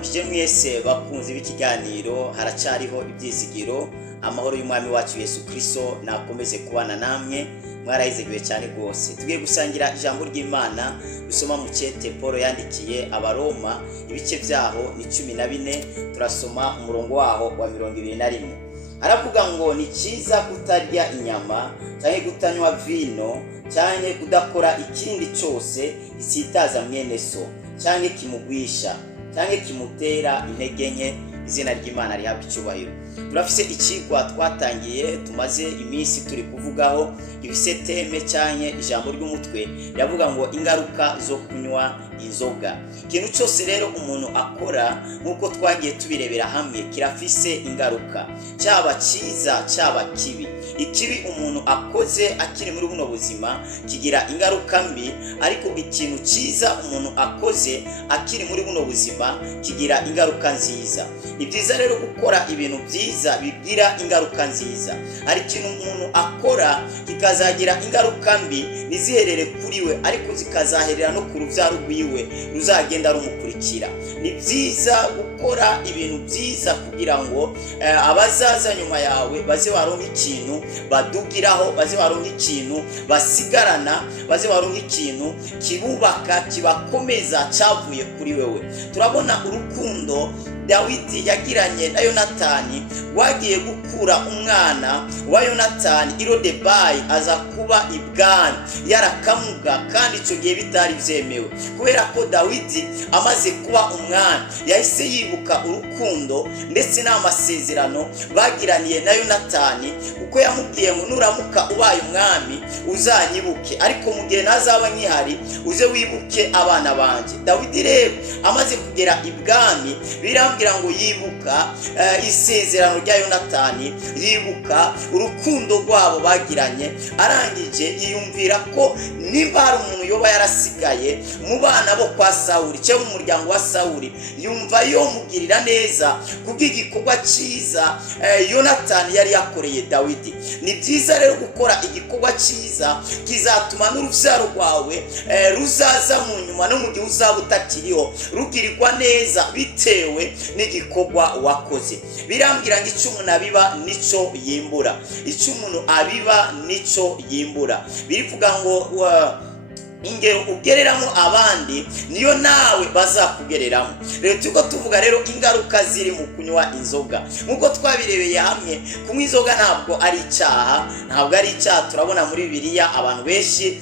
ndabaramukije mwese bakunzi b'ikiganiro haracariho ibyizigiro amahoro y'umwami wacu Yesu Kristo nakomeze kubana namwe mwarahizegiwe cyane rwose. Tugiye gusangira ijambo ry'Imana dusoma mu cete Paul yandikiye abaroma ibice byaho ni 14 turasoma umurongo waho wa 21. Aravuga ngo ni cyiza kutarya inyama cyangwa kutanywa vino cyangwa kudakora ikindi cyose isitaza mwene so cyangwa kimugwisha cyangwa kimutera intege nke. Izina ry'Imana rihabwa icyubahiro. Turafise ikigwa twatangiye tumaze iminsi turi kuvugaho ibiseteme cyane ijambo ry'umutwe yavuga ngo ingaruka zo kunywa inzoga. Ikintu cyose rero umuntu akora nkuko twagiye tubirebera hamwe kirafise ingaruka, cyaba cyiza cyaba kibi. Ikibi umuntu akoze akiri muri buno buzima kigira ingaruka mbi, ariko ikintu cyiza umuntu akoze akiri muri buno buzima kigira ingaruka nziza. Ni byiza rero gukora ibintu byiza bigira ingaruka nziza. Hari ikintu umuntu akora kikazagira ingaruka mbi niziherere kuri we, ariko zikazaherera no ku rubyaro rwiwe ruzagenda rumukurikira. Ni byiza gukora ibintu byiza kugira ngo abazaza nyuma yawe baze baronke ikintu badugiraho, baze baronke ikintu basigarana, baze baronke ikintu kibubaka kibakomeza cyavuye kuri wewe. Turabona urukundo Dawidi yagiranye na Yonatani, wagiye gukura umwana wa Yonatani Irodebayi aza kuba ibwami yarakamuga, kandi icyo gihe bitari byemewe. Kubera ko Dawidi amaze kuba umwami yahise yibuka urukundo ndetse n'amasezerano bagiraniye na Yonatani, uko yamubwiye ngo nuramuka ubaye umwami uzanyibuke, ariko mu gihe nazaba nkihari uze wibuke abana banje. Dawidi rero amaze kugera ibwami birambwira ngo yibuka isezerano rya Yonatani, yibuka urukundo rwabo bagiranye, arangije yiyumvira ko niba hari umuntu yoba yarasigaye mu bana bo kwa Sawuli cyangwa mu muryango wa Sawuli, yumva yomugirira neza kubw'igikorwa cyiza Yonatani yari yakoreye Dawidi. Ni byiza rero gukora igikorwa cyiza kizatuma n'urubyaro rwawe ruzaza mu nyuma no mu gihe uzaba utakiriho rugirirwa neza bitewe n'igikorwa wakoze. Birambwira ngo icyo umuntu abiba nico yimbura, icyo umuntu abiba nico yimbura. Birivuga ngo ingero ugereramo abandi niyo nawe bazakugereramo. Rero tuko tuvuga rero ingaruka ziri mu kunywa inzoga. Nkuko twabirebeye hamwe, kunywa inzoga ntabwo ari icyaha, ntabwo ari icyaha. Turabona muri Bibiliya abantu benshi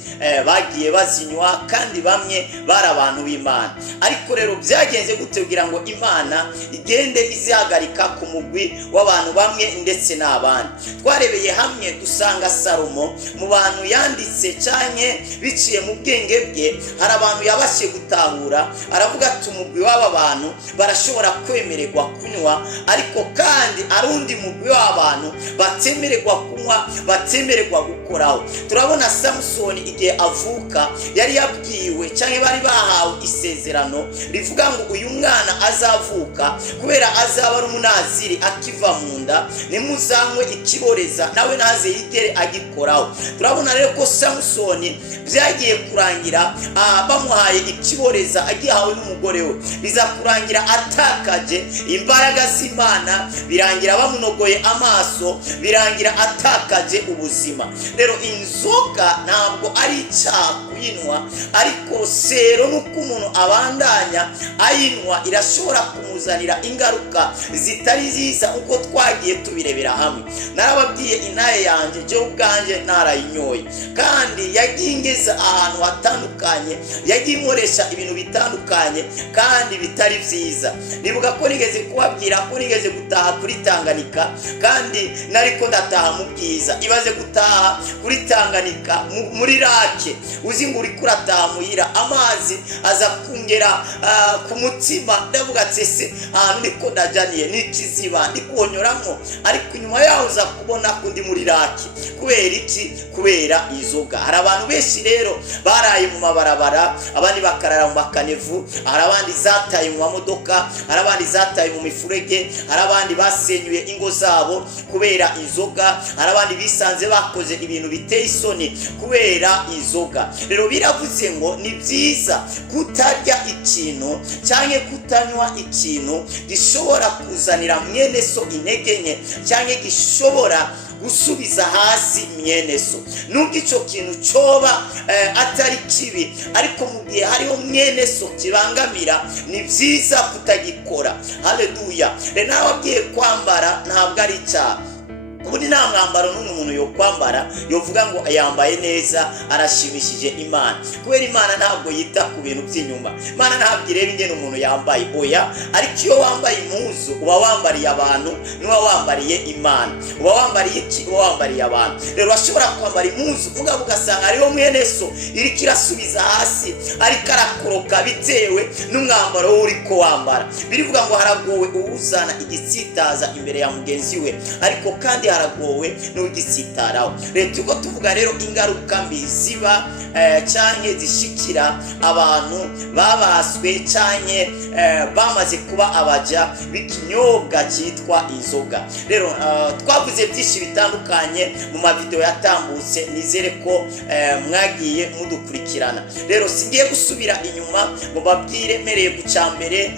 bagiye bazinywa, kandi bamwe bari abantu b'Imana. Ariko rero byagenze gute kugira ngo Imana igende izihagarika ku mugwi w'abantu bamwe ndetse n'abandi? Twarebeye hamwe dusanga Salomo mu bantu yanditse cyane biciye mu bwenge bwe, hari abantu yabashye gutahura, aravuga ati umugwi w'aba bantu barashobora kwemererwa kunywa, ariko kandi arundi mugwi w'abantu batemererwa kunywa, batemererwa gukoraho. Turabona Samusoni igihe avuka yari yabwiwe cyangwa bari bahawe isezerano rivuga ngo uyu mwana azavuka, kubera azaba ari umunaziri akiva mu nda, nimuzanywe ikiboreza nawe naze yigere agikoraho. Turabona rero ko Samusoni byagiye kurangira bamuhaye ikiboreza agihawe n'umugore we, biza kurangira atakaje imbaraga z'Imana, birangira bamunogoye amaso, birangira atakaje ubuzima. Rero inzoga ntabwo ari icyaha kuyinywa, ariko sero nuko umuntu abandanya ayinywa irashobora kumuzanira ingaruka zitari nziza, uko twagiye tubirebera hamwe. Narababwiye inaye yanjye je ubwanje narayinyoye, kandi yagingeza ahantu hatandukanye, yagimoresha ibintu bitandukanye kandi bitari byiza. Nibuka ko nigeze kubabwira ko nigeze gutaha kuri Tanganyika, kandi nariko ndataha mu bwiza. Ibaze gutaha kuri Tanganyika muri rake, uzi ngo uri kurataha muhira, amazi aza kungera ku mutima, ndavuga ati se ahantu niko ndajaniye n'ikiziba ndikonyoramo, ariko nyuma yaho uza kubona kundi muri rake. Kubera iki? Kubera inzoga. Hari abantu benshi rero baraye mu mabarabara, abandi bakarara mu makanevu, hari abandi zataye mu mamodoka, hari abandi zataye mu mifurege, hari abandi basenyuye ingo zabo kubera inzoga, hari abandi bisanze bakoze ibintu biteye isoni kubera inzoga. Rero biravuze ngo ni byiza kutarya ikintu cyangwa kutanywa ikintu kintu gishobora kuzanira mwene so intege nke cyangwa gishobora gusubiza hasi mwene so. Nubwo icyo kintu coba atari kibi, ariko mu gihe hariho mwene so kibangamira, ni byiza kutagikora. Haleluya. Nawe agiye kwambara ntabwo ari icyaha. Ubundi nta mwambaro n'umwe umuntu yo kwambara yovuga ngo yambaye neza arashimishije Imana, kubera Imana ntabwo yita ku bintu by'inyuma. Imana ntabwo ireba ingene umuntu yambaye, oya. Ariko iyo wambaye impuzu uba wambariye abantu, n'uba wambariye Imana. Uba wambariye iki? Uba wambariye abantu. Rero washobora kwambara impuzu mugabo ugasanga hariho mwene so iriko irasubiza hasi, ariko arakoroka bitewe n'umwambaro wo uriko wambara. Birivuga ngo haragowe uwuzana igitsitaza imbere ya mugenzi we, ariko kandi haragowe n'ugisitaraho. Rero tuko tuvuga rero ingaruka mbi ziba canke zishikira abantu babaswe canke bamaze kuba abaja b'ikinyobwa cyitwa inzoga. Rero twavuze byinshi bitandukanye mu mavideo yatambutse, nizere ko mwagiye mudukurikirana. Rero singiye gusubira inyuma ngo babwire mereye gucambere,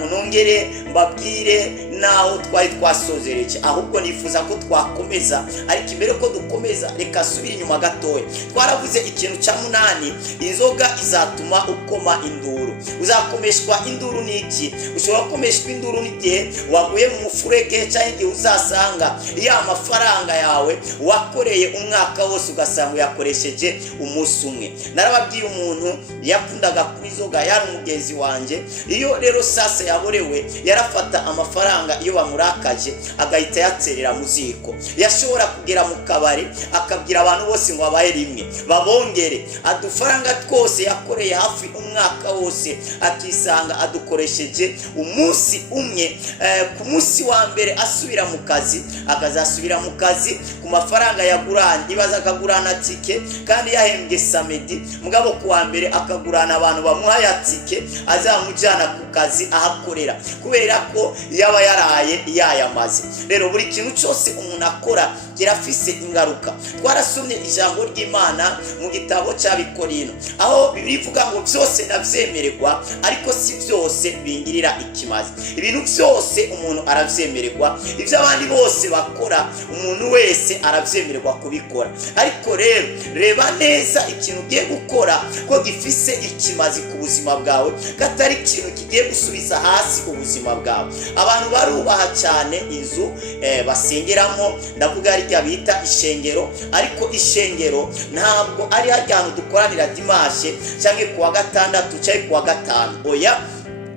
munongere mbabwire naho twari twasozereje, ahubwo nifuza ko twakomeza. Ariko imbere ko dukomeza, reka subira inyuma gatoya. Twaravuze ikintu cya 8, inzoga izatuma ukoma induru. Uzakomeshwa induru niki? Ushobora gukomeshwa induru n'igihe waguye mu mufurege, cyangwa igihe uzasanga ya mafaranga yawe wakoreye umwaka wose ugasanga yakoresheje umunsi umwe. Narababwiye umuntu yakundaga kuri inzoga, yari umugenzi wanje. Iyo rero sasa yaborewe, yarafata amafaranga iyo bamurakaje agahita yatserera mu ziko. Yashobora kugera mu kabari akabwira abantu bose ngo abaye rimwe babongere adufaranga twose yakoreye hafi umwaka wose, akisanga adukoresheje umunsi umwe. Ku munsi wa mbere asubira mu kazi, akazasubira mu kazi ku mafaranga yagurana. Ibaza akagurana tike kandi yahembwe samedi, mugabo ku wa mbere akagurana abantu bamuha ya tike azamujyana ku kazi ahakorera, kubera ko yaba yaraye yayamaze. Rero buri kintu cyose umuntu akora kirafise ingaruka. Twarasomye ijambo ry'Imana mu gitabo cy'Abikorino, aho bivuga ngo byose navyemererwa, ariko si byose bingirira ikimazi. Ibintu byose umuntu aravyemererwa, ibyo abandi bose bakora umuntu wese aravyemererwa kubikora. Ariko rero reba neza ikintu ugiye gukora ko gifise ikimazi ku buzima bwawe, katari ikintu kigiye gusubiza hasi ubuzima bwawe. Abantu barubaha cyane inzu basengeramo, ndavuga rya bita ishengero, ariko ishengero ntabwo ari hajyana dukoranira dimanche cyangwa kuwa gatandatu cyangwa kuwa gatanu, oya.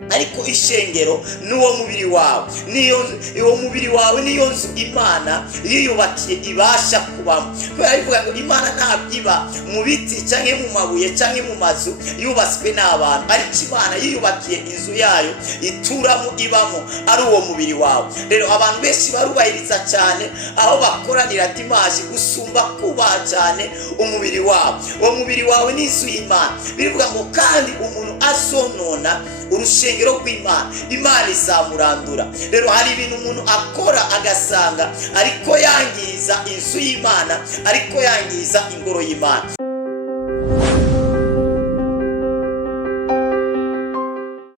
Ariko ishengero nuwo mubiri wawe, niyo mubiri wawe niyo nzu Imana yiyubakiye ibasha kubamo. Kubera bivuga ngo Imana ntabyiba mu biti cyangwa mu mabuye cyangwa mu mazu yubatswe n'abantu, ariko Imana yiyubakiye inzu yayo ituramo ibamo, ari uwo mubiri wawe. Rero abantu benshi barubahiriza cyane aho bakoranira dimanche gusumba kubaha cyane umubiri wawe. Uwo mubiri wawe ni inzu y'Imana. Bivuga ngo kandi umuntu asonona urushengero rw'Imana, Imana izamurandura. Rero hari ibintu umuntu akora agasanga ariko yangiza inzu y'Imana, ariko yangiza ingoro y'Imana.